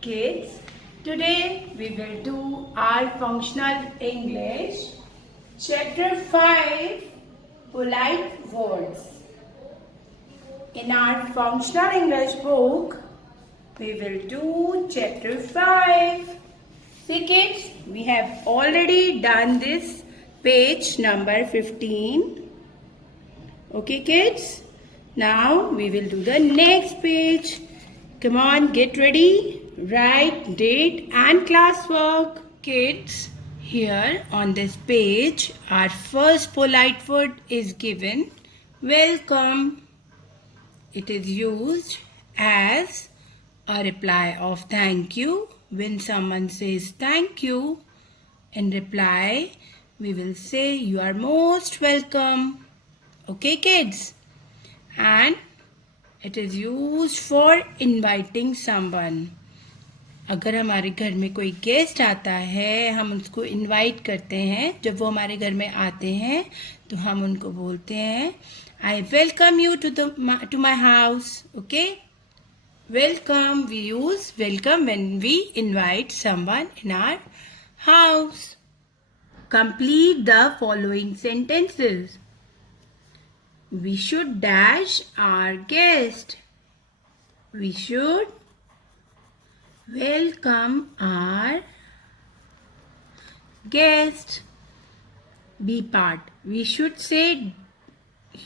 Kids, today we will do our functional English, chapter 5, polite words. In our functional English book, we will do chapter 5. See kids, we have already done this page number 15. Okay kids, now we will do the next page. Come on, get ready. Write date and classwork. Kids, here on this page, our first polite word is given, welcome. It is used as a reply of thank you. When someone says thank you, in reply, we will say you are most welcome. Okay, kids? And it is used for inviting someone. अगर हमारे घर में कोई guest आता है, हम उसको invite करते हैं. जब वो हमारे घर में आते हैं तो हम उनको बोलते हैं I welcome you to my house. Okay? Welcome. We use welcome when we invite someone in our house. Complete the following sentences. We should dash our guest. We should welcome our guest. B part. We should say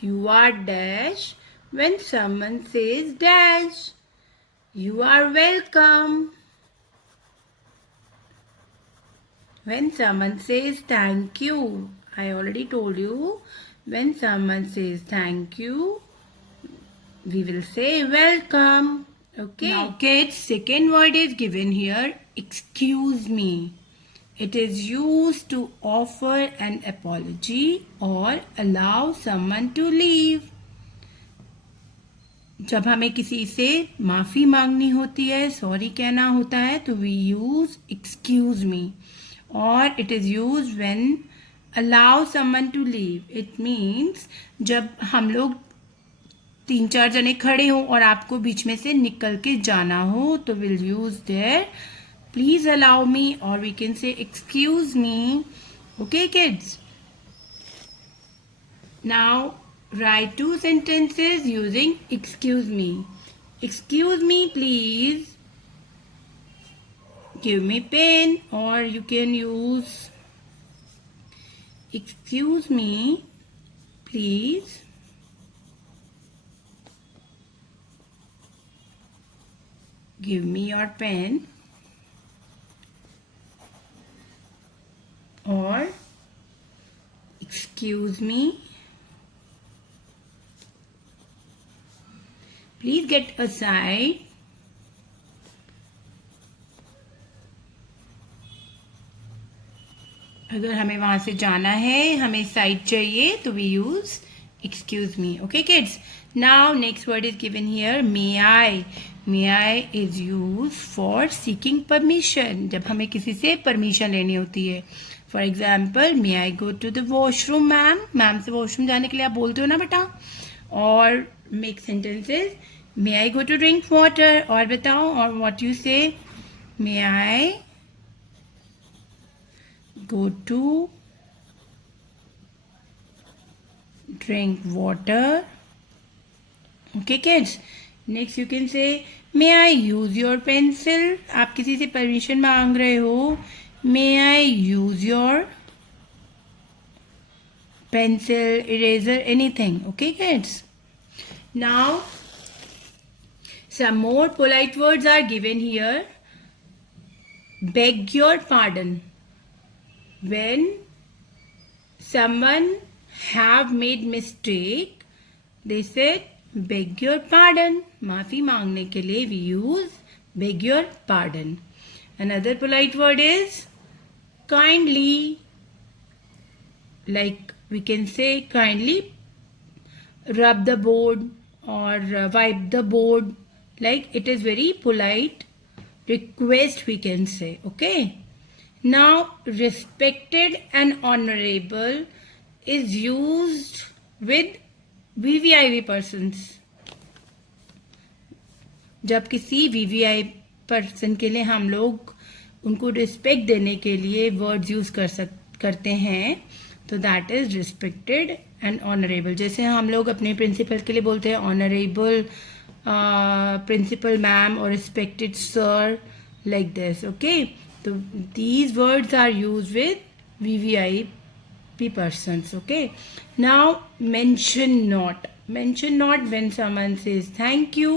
you are dash when someone says dash. You are welcome. When someone says thank you. I already told you. When someone says thank you, we will say welcome. Okay. Now kids, second word is given here. Excuse me. It is used to offer an apology or allow someone to leave. जब हमें किसी से माफ़ी मांगनी होती है, sorry कहना होता है, तो वी यूज़ एक्सक्यूज़ मी. और it is use when allow someone to leave. It means जब हम लोग 3-4 जने खड़े हों और आपको बीच में से निकल के जाना हो, तो will use there please allow me, और we can say excuse me. Okay kids? Now write 2 sentences using excuse me. Excuse me, please. Give me pen, or you can use excuse me, please. Give me your pen. Or excuse me. Please get aside. अगर हमें वहां से जाना है, हमें side चाहिए, तो we use excuse me. Okay kids? Now next word is given here may I. May I is use for seeking permission. जब हमें किसी से परमिशन लेनी होती है. For example, may I go to the washroom ma'am. Ma'am से washroom जाने के लिए आप बोलते हो ना बेटा. और make sentences. May I go to drink water. और बताओ, और व्हाट यू से? मे आई go to drink water. Okay kids? Next you can say may I use your pencil. आप किसी से परमिशन मांग रहे हो. May I use your pencil, eraser, anything. Okay kids? Now some more polite words are given here. Beg your pardon. When someone have made mistake, they said beg your pardon. माफी मांगने के लिए we use beg your pardon. Another polite word is kindly. Like we can say kindly rub the board or wipe the board. Like it is very polite request, we can say. Okay. Now, respected and honorable is used with VVIP persons. जब किसी VVIP person के लिए हम लोग उनको respect देने के लिए वर्ड्स यूज करते हैं, तो that is respected and honourable. जैसे हम लोग अपने प्रिंसिपल के लिए बोलते हैं ऑनरेबल प्रिंसिपल मैम और respected sir, like this. Okay, तो these words are use with VVIP persons. Okay, now mention not. Mention not when someone says thank you.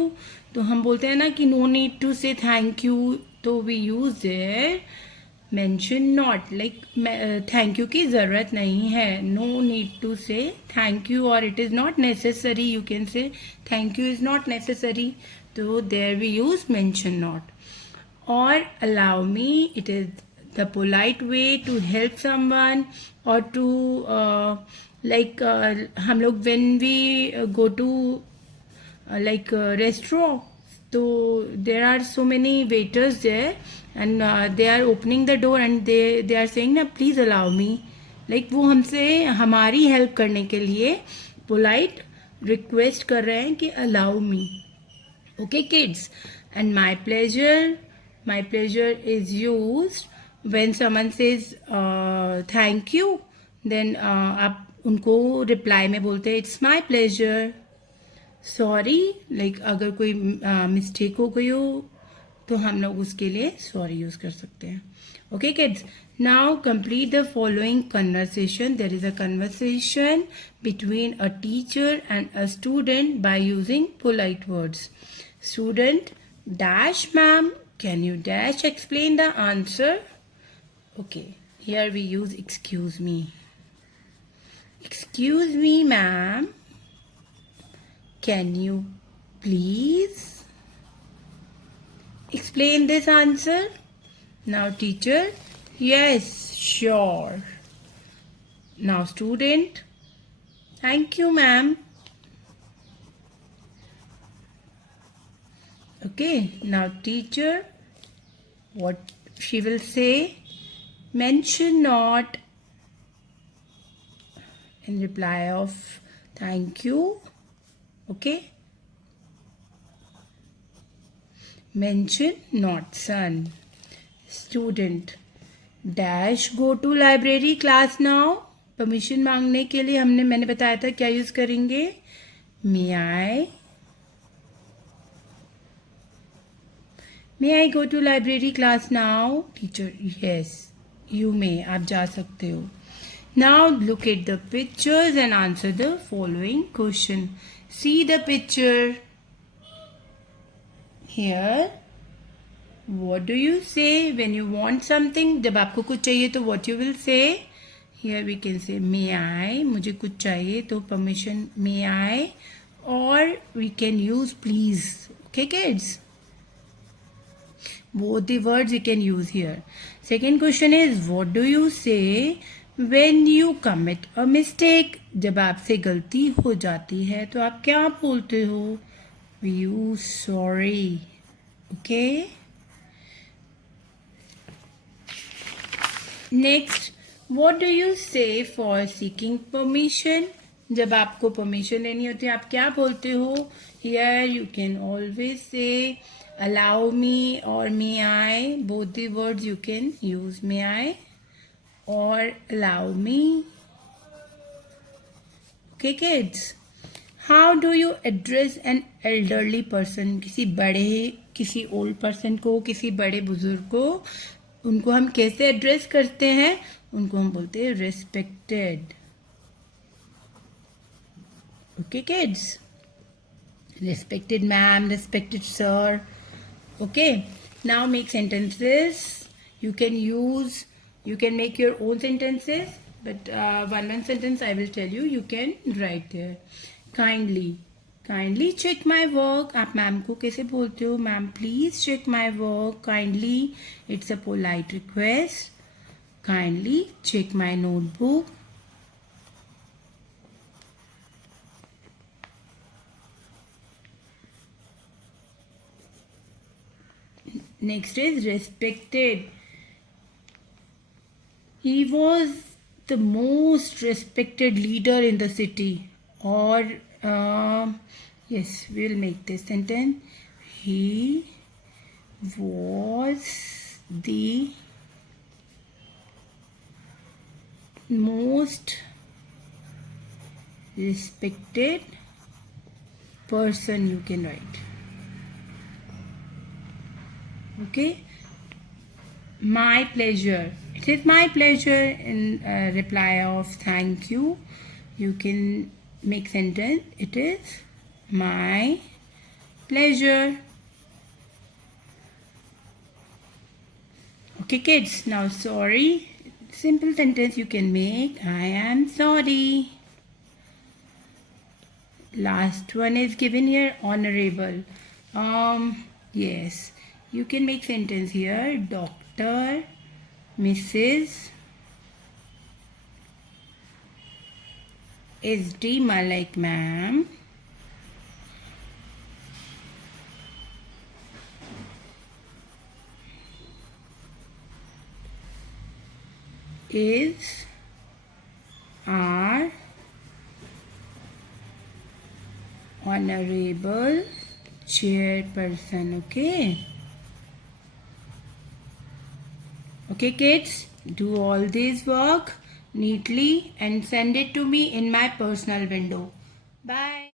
तो हम बोलते हैं ना कि no need to say thank you, तो we use there mention not, like thank you की ज़रूरत नहीं है. No need to say thank you, or it is not necessary. You can say thank you is not necessary. तो there we use mention not. Or allow me, it is the polite way to help someone, or to हम लोग when we go to restaurant, so there are so many waiters there, and they are opening the door and they are saying na please allow me, like वो हमसे हमारी help करने के लिए polite request कर रहे हैं कि allow me. Okay kids, and my pleasure is used when someone says thank you, then आप उनको रिप्लाई में बोलते हैं it's my pleasure. Sorry, like अगर कोई मिस्टेक हो गई हो तो हम लोग उसके लिए सॉरी यूज कर सकते हैं. Okay kids, now complete the following conversation. There is a conversation between a teacher and a student by using polite words. Student dash ma'am, can you dash explain the answer? Okay, here we use excuse me. Excuse me ma'am, can you please explain this answer? Now teacher, yes, sure. Now student, thank you ma'am. Okay, now teacher, what she will say? Mention not in reply of thank you. Okay, mention not son. Student dash go to library class now. Permission मांगने के लिए मैंने बताया था क्या use करेंगे? May I go to library class now? Teacher, yes, you may. आप जा सकते हो. Now look at the pictures and answer the following question. See the picture. Here, what do you say when you want something? जब आपको कुछ चाहिए तो what you will say? Here we can say may I. मुझे कुछ चाहिए तो permission may I, or we can use please. Okay kids? Both the words you can use here. Second question is what do you say when you commit a mistake? जब आपसे गलती हो जाती है तो आप क्या बोलते हो? We use sorry. Okay. Next, what do you say for seeking permission? जब आपको परमिशन लेनी होती है आप क्या बोलते हो? Here you can always say allow me or may I. Both the words you can use may I or allow me. Okay kids, how do you address an elderly person? किसी old person को, किसी बड़े बुजुर्ग को, उनको हम कैसे address करते हैं? उनको हम बोलते हैं respected. Okay kids, respected ma'am, respected sir. Okay, now make sentences. You can make your own sentences, but one sentence I will tell you. You can write there. Kindly check my work. आप ma'am को कैसे बोलते हो? Ma'am please check my work. Kindly, it's a polite request. Kindly check my notebook. Next is respected. He was the most respected leader in the city. Or yes, we'll make this sentence. He was the most respected person, you can write. Okay, my pleasure. It is my pleasure in reply of thank you. You can make sentence. It is my pleasure. Okay, kids. Now, sorry. Simple sentence you can make. I am sorry. Last one is given here. Honorable. Yes. You can make sentence here. Doctor, Mrs. SD Malik ma'am is our honorable chairperson. Okay kids, do all this work neatly and send it to me in my personal window. Bye.